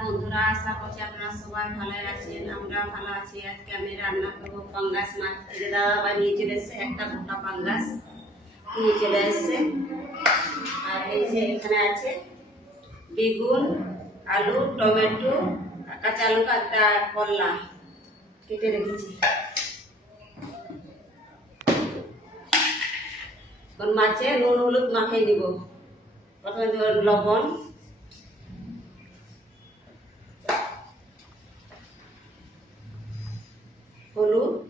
বন্ধুরা, আশা করছি আপনারা সবাই ভালো আছেন। আমরা ভালো আছি। আজকে আমি রান্না করবো পাঙ্গাস মাছ। এই যে দাদা ভাই নিয়ে চলে এসছে একটা গোটা পাঙ্গাস নিয়ে চলে এসছে। আর এই যে এখানে আছে বেগুন, আলু, টমেটো, কাঁচা লঙ্কা, একটা করলা কেটে রেখেছি। মাছে নুন হলুদ মাখিয়ে নিব। প্রথমে দেব লবণ, হলুদ,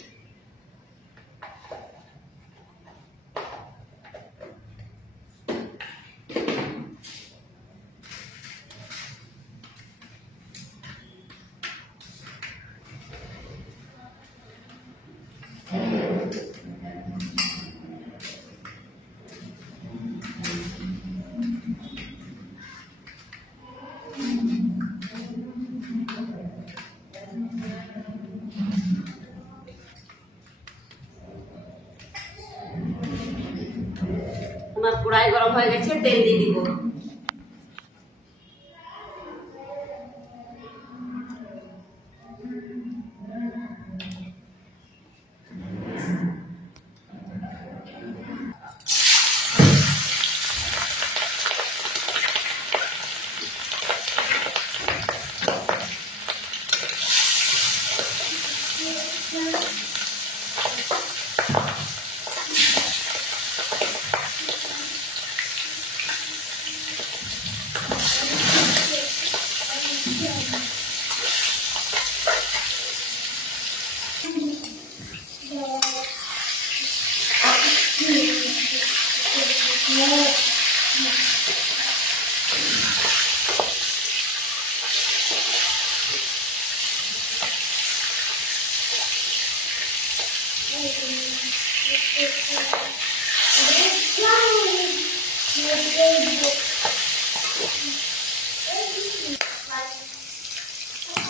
আমার কড়াই গরম হয়ে গেছে, তেল দিয়ে দিব।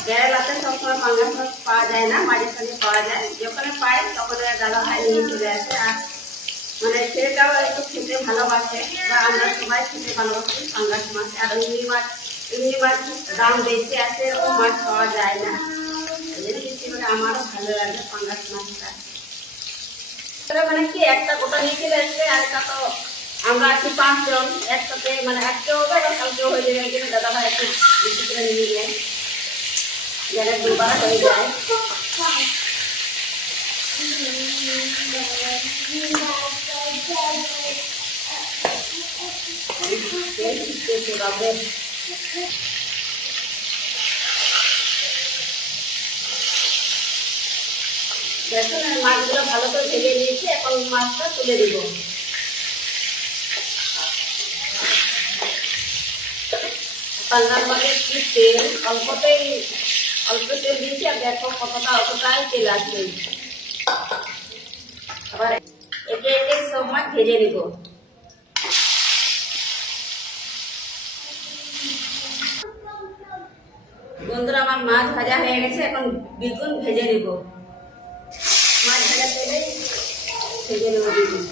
কেরালাতে সবসময় পাঙ্গাস মাছ পাওয়া যায় না, মাঝে সাঝে পাওয়া যায়। যখন পাই তখন দাদা ভাই নিয়ে চলে আসে। আর মানে ছেলেটাও একটু খেতে ভালোবাসে, বা আমরা সবাই খেতে ভালোবাসি পাঙ্গাস মাছ। আর এমনি মাছ দাম বেশি আছে, ও মাছ পাওয়া যায় না। মানে আমারও ভালো লাগে পাঙ্গাস মাছটা। মানে কি একটা গোটা নিয়ে চলে আসছে, আর এটা তো আমরা আছি 5 জন একসাথে, মানে আজকে হবে বা কালকেও হয়ে যাবে। কিন্তু দাদা ভাই একটু বেশি করে নিয়ে যায়, যেন দুবার হয়ে যায়। দেখুন মাছগুলো ভালো করে ভেজে নিয়েছি, এখন মাছটা তুলে দিব। পাঙ্গাস মাছের কি তেল, অল্প তেল দিয়েছি। আর দেখো অতটাই তেল আসবে। আবার একে একে সব মাছ ভেজে নিব। বন্ধুরা, আমার মাছ ভাজা হয়ে গেছে, এখন বেগুন ভেজে নিব। মাছ ভাজা তেলে ভেজে নেব বেগুন।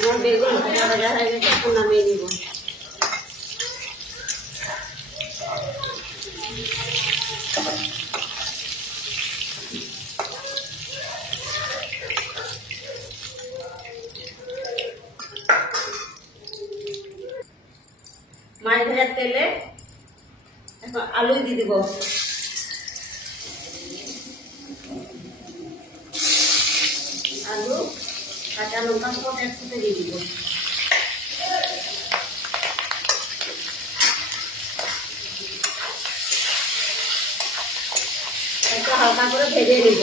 আমার বেগুন ভাজা হয়ে গেছে, এখন নামিয়ে নিব। মাছ ভাজার তেলে এখন আলু দিয়ে দিব। আলু, কাঁচা লঙ্কা সব একসাথে দিয়ে দিব। একটু হালকা করে ভেজে নিব।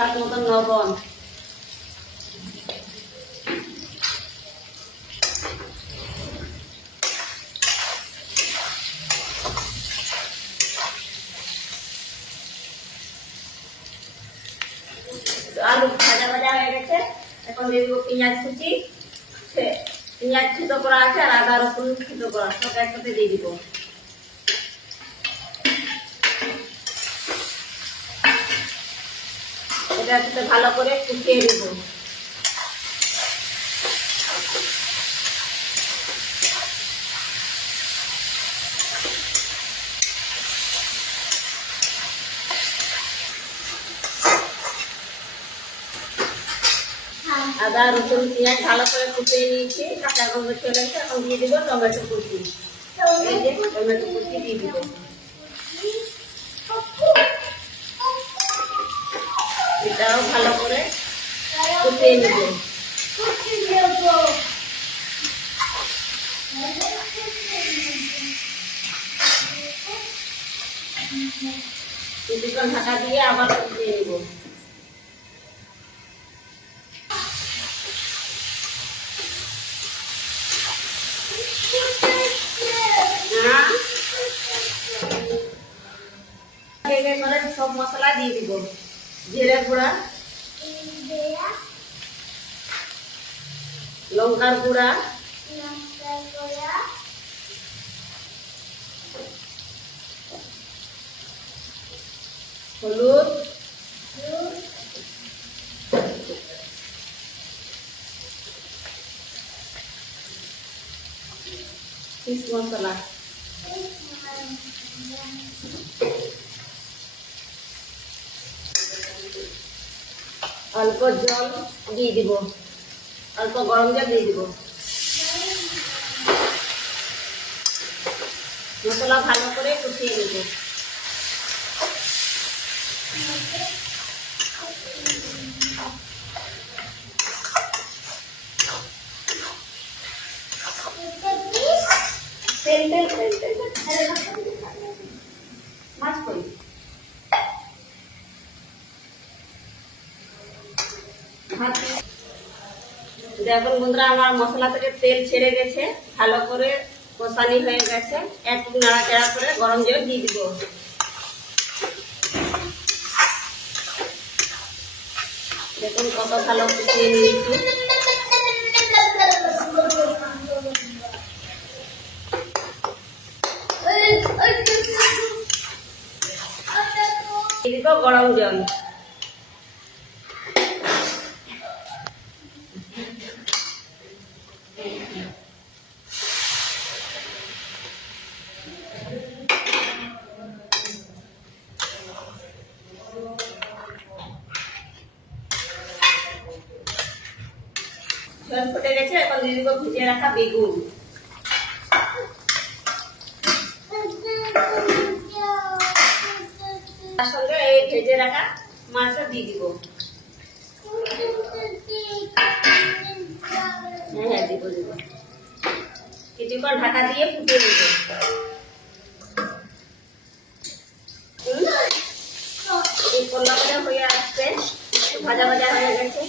স্বাদ মতো লবণ, আলু ভাজা ভাজা হয়ে গেছে। এখন দিয়ে দিব পেঁয়াজ কুচি, পেঁয়াজ ছিটো করা আছে আর আদা রসুন ছিটো করা, সব একসাথে দিয়ে দিব। এটা সাথে ভালো করে কুচিয়ে দিব। আদা রসুন পেঁয়াজ ভালো করে কুচিয়ে নিয়েছি, কাঁচা গন্ধ চলে গেছে। এখন দিয়ে দিব টমেটো কুচি, এই যে টমেটো কুচি দিয়ে দিব। এটাও ভালো করে কুচিয়ে নিব। কিছুক্ষণ ঢাকা দিয়ে আবার কুচিয়ে নিব। সব মশলা দিয়ে দিব, জিরে গুঁড়া, লঙ্কার গুঁড়া, হলুদ, ফিশ মশলা, অল্প জল দিয়ে দিব, অল্প গরম জল দিয়ে দিব। মশলা ভালো করে কষিয়ে নেব। তেল তেল তেল তেল মাছ করি। দেখুন বন্ধুরা, আমার মশলা থেকে তেল ছেড়ে গেছে, ভালো করে কষানি হয়ে গেছে। একটু নাড়াচাড়া করে গরম জল দিয়ে দিব। দেখুন কত ভালো কষিয়ে নিয়েছি। দিয়ে দিব গরম জল। জল ফুটে গেছে, এখন দিয়ে দিব ভেজে রাখা বেগুন। তার সঙ্গে এই ভেজে রাখা মাছটা দিয়ে দিব। হ্যাঁ দিব দিব। কিছুক্ষণ ঢাকা দিয়ে ফুটিয়ে দিব। এই কলা ভাজা হয়ে আসছে, ভাজা ভাজা হয়ে গেছে।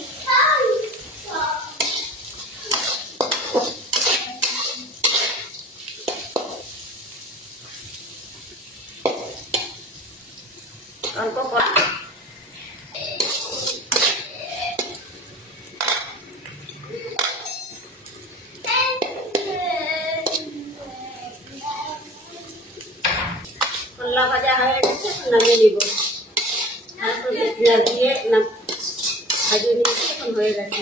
অল্প কলা ভাজা হয়ে গেছে, নামিয়ে নিব। দিয়ে না ভাজিয়ে নিয়েছি, এখন হয়ে গেছে।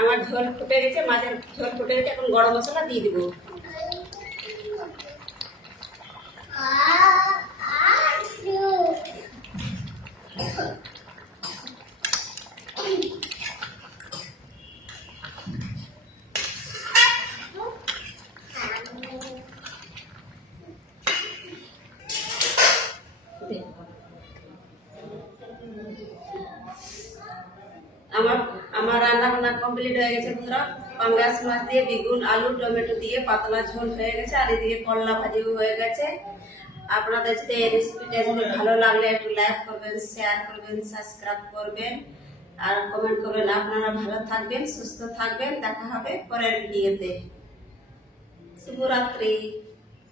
আমার ঝোল ফুটে গেছে, মাছের ঝোল ফুটে গেছে। এখন গরম মশলা দিয়ে দিব। কমপ্লিট হয়ে গেছে বন্ধুরা। পাঙ্গাস মাছ দিয়ে বেগুন আলু টমেটো দিয়ে পাতলা ঝোল হয়ে গেছে, আর এদিকে করলা ভাজিও হয়ে গেছে। আপনাদের যদি এই রেসিপিটা যদি ভালো লাগলে একটু লাইক করবেন, শেয়ার করবেন, সাবস্ক্রাইব করবেন আর কমেন্ট করবেন। আপনারা ভালো থাকবেন, সুস্থ থাকবেন। দেখা হবে পরের ভিডিওতে। শুভরাত্রি।